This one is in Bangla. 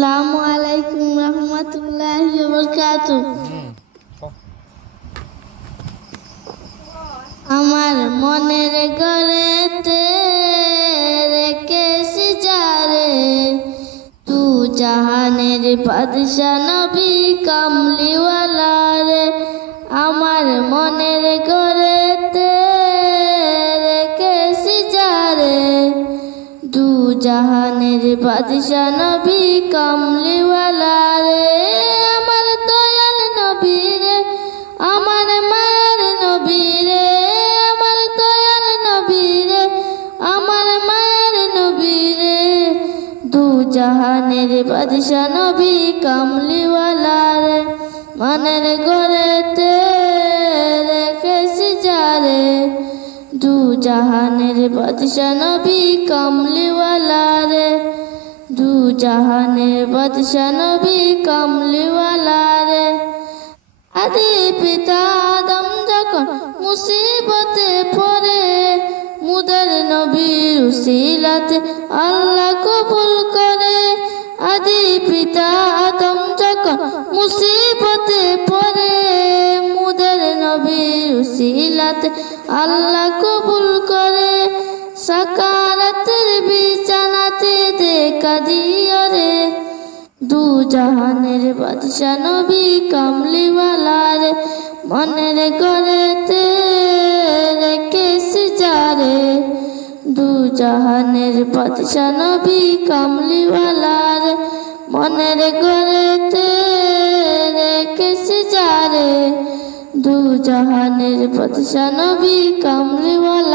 আসসালামু আলাইকুম রহমতুল্লাহি ওয়া বারাকাতুহু। আমার মনের ঘরেতে রেখেছি যারে, তু জাহানের বাদশা নবী কামলিওয়ালা রে। আমার মনের ঘরেতে রেখেছি যারে, দু জাহানের বাদশা নবী কামলিওয়ালা রে। আমার দয়াল নবী রে, আমার মায়ের নবী রে, আমার দয়াল নবী রে, আমার মায়ের নবী রে। দু জাহানের বাদশা নবী কামলিওয়ালা রে। মনের ঘরেতে রেখেছি যারে, দু জাহানের বাদশা নবী কামলিওয়ালা রে। দু জাহানের বাদশা নবী কামলিওয়ালা রে। আদি পিতা আদম যখন মুসিবতে পড়ে, মুদের নবীর উসিলাতে আল্লাহ কবুল করে। আদি পিতা আদম যখন মুসিবতে পড়ে, মুদের নবীর উসিলাতে আল্লাহ কবুল করে। সাকারাতের বিছানাতে দেখা দিও রে, দু জাহানের বাদশা নবী কামলিওয়ালা রে। মনের ঘরেতে রেখেছি যারে, দু জাহানের বাদশা নবী কামলিওয়ালা রে। মনের ঘরেতে রেখেছি যারে, দু জাহানের বাদশা নবী কামলিওয়ালা।